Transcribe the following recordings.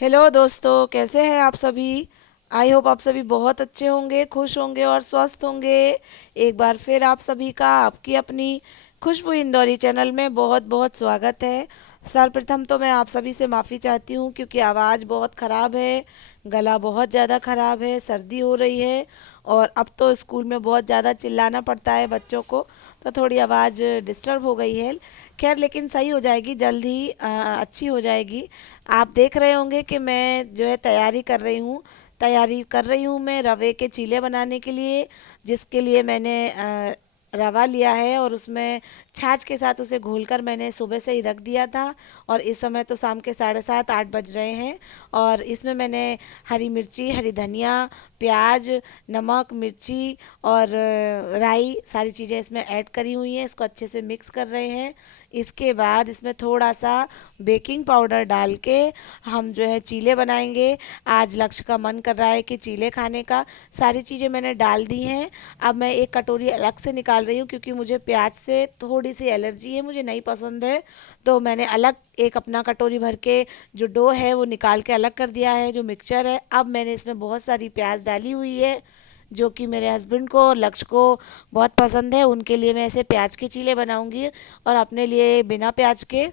Hello दोस्तों, कैसे हैं आप सभी। आई होप आप सभी बहुत अच्छे होंगे, खुश होंगे और स्वस्थ होंगे। एक बार फिर आप सभी का आपकी अपनी खुशबू इंदौरी चैनल में बहुत बहुत स्वागत है। सर्वप्रथम तो मैं आप सभी से माफ़ी चाहती हूँ क्योंकि आवाज़ बहुत ख़राब है, गला बहुत ज़्यादा ख़राब है, सर्दी हो रही है और अब तो स्कूल में बहुत ज़्यादा चिल्लाना पड़ता है बच्चों को, तो थोड़ी आवाज़ डिस्टर्ब हो गई है। खैर, लेकिन सही हो जाएगी, जल्द ही अच्छी हो जाएगी। आप देख रहे होंगे कि मैं जो है तैयारी कर रही हूँ मैं रवे के चीले बनाने के लिए, जिसके लिए मैंने रवा लिया है और उसमें छाछ के साथ उसे घोलकर मैंने सुबह से ही रख दिया था। और इस समय तो शाम के 7:30 8 बज रहे हैं और इसमें मैंने हरी मिर्ची, हरी धनिया, प्याज, नमक, मिर्ची और राई, सारी चीज़ें इसमें ऐड करी हुई हैं। इसको अच्छे से मिक्स कर रहे हैं। इसके बाद इसमें थोड़ा सा बेकिंग पाउडर डाल के हम जो है चीले बनाएंगे। आज लक्ष्य का मन कर रहा है कि चीले खाने का। सारी चीज़ें मैंने डाल दी हैं। अब मैं एक कटोरी अलग से निकाल रही हूँ क्योंकि मुझे प्याज से थोड़ी सी एलर्जी है, मुझे नहीं पसंद है। तो मैंने अलग एक अपना कटोरी भर के जो डो है वो निकाल के अलग कर दिया है, जो मिक्सचर है। अब मैंने इसमें बहुत सारी प्याज डाली हुई है जो कि मेरे हस्बैंड को और लक्ष्य को बहुत पसंद है। उनके लिए मैं ऐसे प्याज के चीले बनाऊंगी और अपने लिए बिना प्याज के।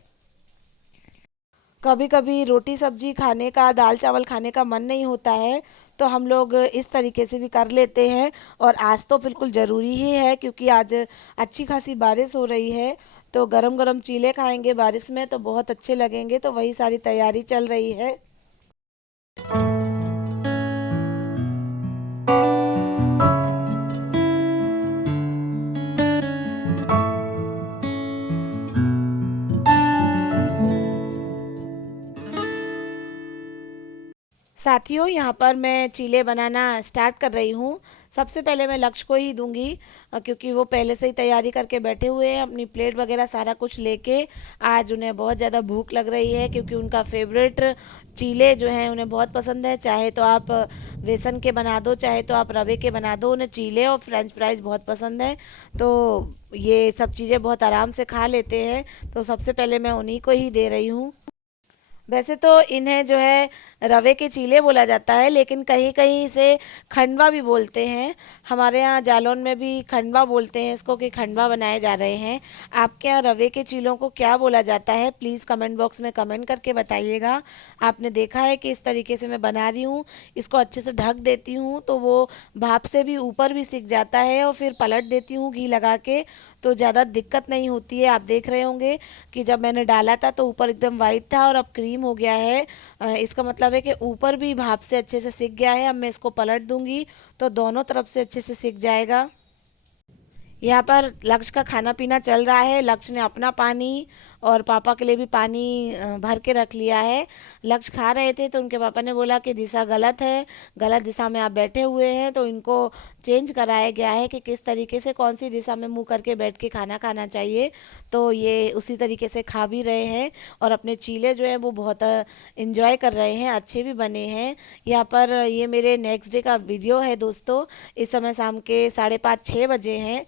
कभी कभी रोटी सब्जी खाने का, दाल चावल खाने का मन नहीं होता है तो हम लोग इस तरीके से भी कर लेते हैं। और आज तो बिल्कुल ज़रूरी ही है क्योंकि आज अच्छी खासी बारिश हो रही है, तो गरम गरम चीले खाएंगे बारिश में तो बहुत अच्छे लगेंगे, तो वही सारी तैयारी चल रही है। साथियों, यहाँ पर मैं चीले बनाना स्टार्ट कर रही हूँ। सबसे पहले मैं लक्ष्य को ही दूंगी क्योंकि वो पहले से ही तैयारी करके बैठे हुए हैं अपनी प्लेट वगैरह सारा कुछ लेके। आज उन्हें बहुत ज़्यादा भूख लग रही है क्योंकि उनका फेवरेट चीले जो हैं उन्हें बहुत पसंद है। चाहे तो आप बेसन के बना दो, चाहे तो आप रवे के बना दो, उन्हें चीले और फ्रेंच फ्राइज बहुत पसंद है। तो ये सब चीज़ें बहुत आराम से खा लेते हैं, तो सबसे पहले मैं उन्हीं को ही दे रही हूँ। वैसे तो इन्हें जो है रवे के चीले बोला जाता है, लेकिन कहीं कहीं इसे खंडवा भी बोलते हैं। हमारे यहाँ जालौन में भी खंडवा बोलते हैं इसको, कि खंडवा बनाए जा रहे हैं। आपके यहाँ रवे के चीलों को क्या बोला जाता है, प्लीज़ कमेंट बॉक्स में कमेंट करके बताइएगा। आपने देखा है कि इस तरीके से मैं बना रही हूँ, इसको अच्छे से ढक देती हूँ तो वो भाप से भी ऊपर भी सिक जाता है और फिर पलट देती हूँ घी लगा के, तो ज़्यादा दिक्कत नहीं होती है। आप देख रहे होंगे कि जब मैंने डाला था तो ऊपर एकदम वाइट था और अब क्रीम हो गया है। इसका मतलब है कि ऊपर भी भाप से अच्छे से सिक गया है। अब मैं इसको पलट दूंगी तो दोनों तरफ से अच्छे से सिक जाएगा। यहाँ पर लक्ष्य का खाना पीना चल रहा है। लक्ष्य ने अपना पानी और पापा के लिए भी पानी भर के रख लिया है। लक्ष्य खा रहे थे तो उनके पापा ने बोला कि दिशा गलत है, गलत दिशा में आप बैठे हुए हैं, तो इनको चेंज कराया गया है कि किस तरीके से कौन सी दिशा में मुंह करके बैठ के खाना खाना चाहिए। तो ये उसी तरीके से खा भी रहे हैं और अपने चीले जो हैं वो बहुत इंजॉय कर रहे हैं, अच्छे भी बने हैं। यहाँ पर ये मेरे नेक्स्ट डे का वीडियो है दोस्तों। इस समय शाम के 5:30 6 बजे हैं।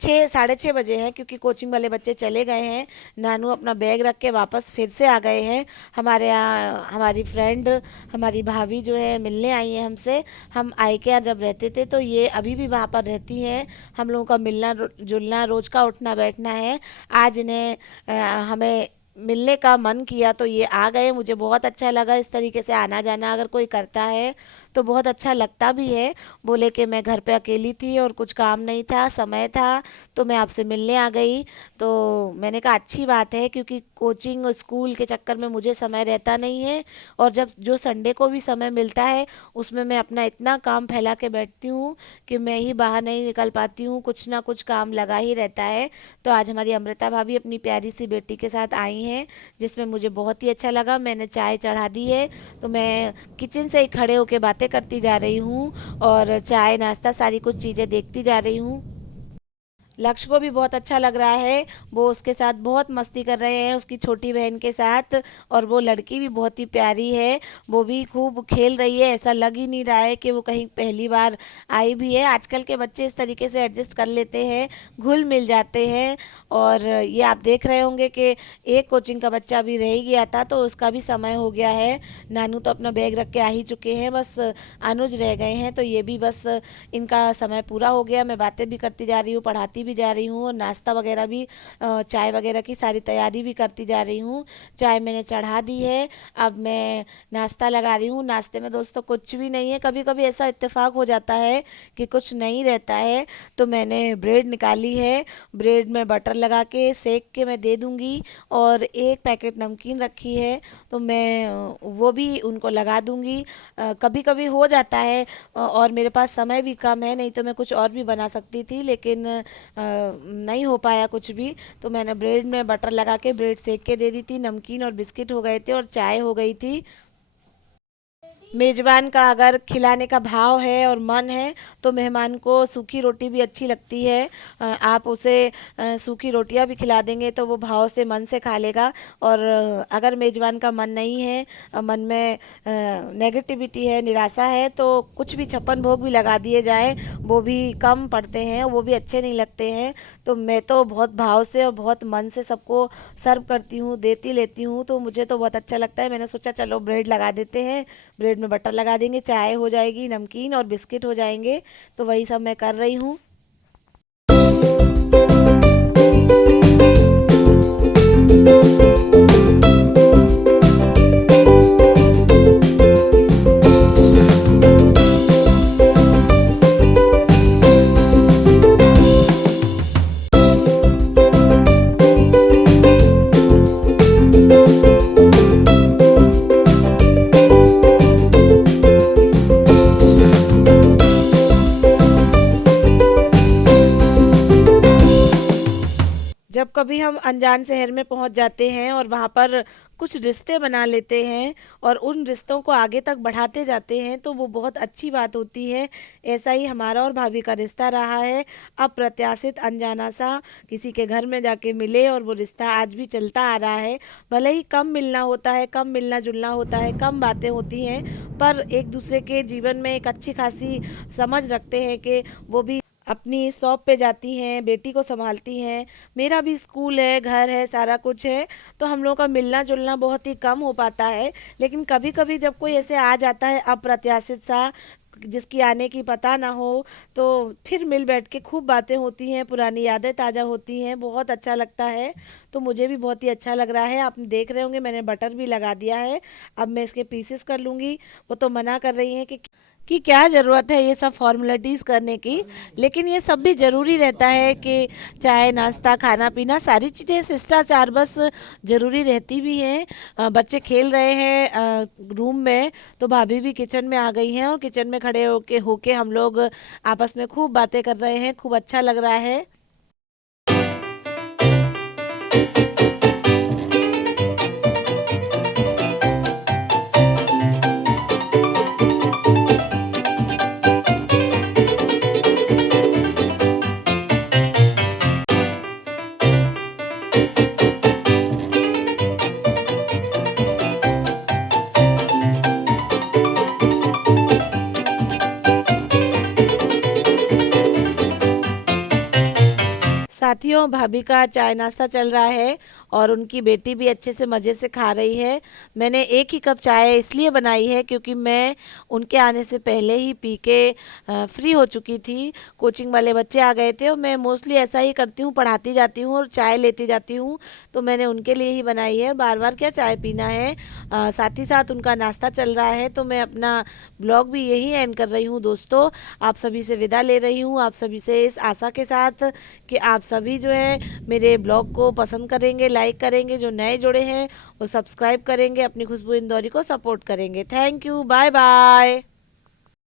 6 साढ़े 6 बजे हैं क्योंकि कोचिंग वाले बच्चे चले गए हैं। नानू अपना बैग रख के वापस फिर से आ गए हैं। हमारे यहाँ हमारी फ्रेंड, हमारी भाभी जो है मिलने आई है हमसे। हम आई के यहाँ जब रहते थे तो ये अभी भी वहाँ पर रहती हैं। हम लोगों का मिलना जुलना, रोज का उठना बैठना है। आज इन्हें हमें मिलने का मन किया तो ये आ गए। मुझे बहुत अच्छा लगा, इस तरीके से आना जाना अगर कोई करता है तो बहुत अच्छा लगता भी है। बोले कि मैं घर पे अकेली थी और कुछ काम नहीं था, समय था, तो मैं आपसे मिलने आ गई। तो मैंने कहा अच्छी बात है क्योंकि कोचिंग और स्कूल के चक्कर में मुझे समय रहता नहीं है। और जब जो संडे को भी समय मिलता है उसमें मैं अपना इतना काम फैला के बैठती हूँ कि मैं ही बाहर नहीं निकल पाती हूँ, कुछ ना कुछ काम लगा ही रहता है। तो आज हमारी अमृता भाभी अपनी प्यारी सी बेटी के साथ आई हैं, जिसमें मुझे बहुत ही अच्छा लगा। मैंने चाय चढ़ा दी है तो मैं किचन से ही खड़े होकर बातें करती जा रही हूँ और चाय नाश्ता सारी कुछ चीज़ें देखती जा रही हूँ। लक्ष्य को भी बहुत अच्छा लग रहा है। वो उसके साथ बहुत मस्ती कर रहे हैं, उसकी छोटी बहन के साथ। और वो लड़की भी बहुत ही प्यारी है, वो भी खूब खेल रही है। ऐसा लग ही नहीं रहा है कि वो कहीं पहली बार आई भी है। आजकल के बच्चे इस तरीके से एडजस्ट कर लेते हैं, घुल मिल जाते हैं। और ये आप देख रहे होंगे कि एक कोचिंग का बच्चा भी रह ही गया था, तो उसका भी समय हो गया है। नानू तो अपना बैग रख के आ ही चुके हैं, बस अनुज रह गए हैं। तो ये भी बस इनका समय पूरा हो गया। मैं बातें भी करती जा रही हूँ, पढ़ाती भी जा रही हूँ, और नाश्ता वगैरह भी चाय वगैरह की सारी तैयारी भी करती जा रही हूँ। चाय मैंने चढ़ा दी है, अब मैं नाश्ता लगा रही हूँ। नाश्ते में दोस्तों कुछ भी नहीं है, कभी कभी ऐसा इत्तेफाक हो जाता है कि कुछ नहीं रहता है। तो मैंने ब्रेड निकाली है, ब्रेड में बटर लगा के सेक के मैं दे दूँगी। और एक पैकेट नमकीन रखी है, तो मैं वो भी उनको लगा दूँगी। कभी कभी हो जाता है, और मेरे पास समय भी कम है, नहीं तो मैं कुछ और भी बना सकती थी, लेकिन नहीं हो पाया कुछ भी। तो मैंने ब्रेड में बटर लगा के ब्रेड सेक के दे दी थी, नमकीन और बिस्किट हो गए थे, और चाय हो गई थी। मेज़बान का अगर खिलाने का भाव है और मन है, तो मेहमान को सूखी रोटी भी अच्छी लगती है। आप उसे सूखी रोटियां भी खिला देंगे तो वो भाव से मन से खा लेगा। और अगर मेज़बान का मन नहीं है, मन में नेगेटिविटी है, निराशा है, तो कुछ भी छप्पन भोग भी लगा दिए जाएं, वो भी कम पड़ते हैं, वो भी अच्छे नहीं लगते हैं। तो मैं तो बहुत भाव से और बहुत मन से सबको सर्व करती हूँ, देती लेती हूँ, तो मुझे तो बहुत अच्छा लगता है। मैंने सोचा चलो ब्रेड लगा देते हैं, ब्रेड में बटर लगा देंगे, चाय हो जाएगी, नमकीन और बिस्किट हो जाएंगे। तो वही सब मैं कर रही हूँ। जब कभी हम अनजान शहर में पहुंच जाते हैं और वहां पर कुछ रिश्ते बना लेते हैं और उन रिश्तों को आगे तक बढ़ाते जाते हैं, तो वो बहुत अच्छी बात होती है। ऐसा ही हमारा और भाभी का रिश्ता रहा है। अप्रत्याशित अनजाना सा किसी के घर में जाके मिले, और वो रिश्ता आज भी चलता आ रहा है। भले ही कम मिलना होता है, कम मिलना जुलना होता है, कम बातें होती हैं, पर एक दूसरे के जीवन में एक अच्छी खासी समझ रखते हैं कि वो भी अपनी शॉप पे जाती हैं, बेटी को संभालती हैं। मेरा भी स्कूल है, घर है, सारा कुछ है। तो हम लोगों का मिलना जुलना बहुत ही कम हो पाता है। लेकिन कभी कभी जब कोई ऐसे आ जाता है अप्रत्याशित सा, जिसकी आने की पता ना हो, तो फिर मिल बैठ के खूब बातें होती हैं, पुरानी यादें ताज़ा होती हैं, बहुत अच्छा लगता है। तो मुझे भी बहुत ही अच्छा लग रहा है। आप देख रहे होंगे मैंने बटर भी लगा दिया है। अब मैं इसके पीसेस कर लूँगी। वो तो मना कर रही हैं कि क्या ज़रूरत है ये सब फॉर्मेलिटीज़ करने की। लेकिन ये सब भी ज़रूरी रहता है कि चाय नाश्ता खाना पीना सारी चीज़ें शिष्टाचार बस ज़रूरी रहती भी हैं। बच्चे खेल रहे हैं रूम में, तो भाभी भी किचन में आ गई हैं, और किचन में खड़े होके हम लोग आपस में खूब बातें कर रहे हैं, खूब अच्छा लग रहा है। साथियों, भाभी का चाय नाश्ता चल रहा है, और उनकी बेटी भी अच्छे से मज़े से खा रही है। मैंने एक ही कप चाय इसलिए बनाई है क्योंकि मैं उनके आने से पहले ही पी के फ्री हो चुकी थी। कोचिंग वाले बच्चे आ गए थे, और मैं मोस्टली ऐसा ही करती हूँ, पढ़ाती जाती हूँ और चाय लेती जाती हूँ। तो मैंने उनके लिए ही बनाई है, बार बार क्या चाय पीना है। साथ ही साथ उनका नाश्ता चल रहा है, तो मैं अपना ब्लॉग भी यही एंड कर रही हूँ दोस्तों। आप सभी से विदा ले रही हूँ, आप सभी से इस आशा के साथ कि आप सभी जो है मेरे ब्लॉग को पसंद करेंगे, लाइक करेंगे, जो नए जुड़े हैं वो सब्सक्राइब करेंगे, अपनी खुशबू इंदौरी को सपोर्ट करेंगे। Thank you, bye bye.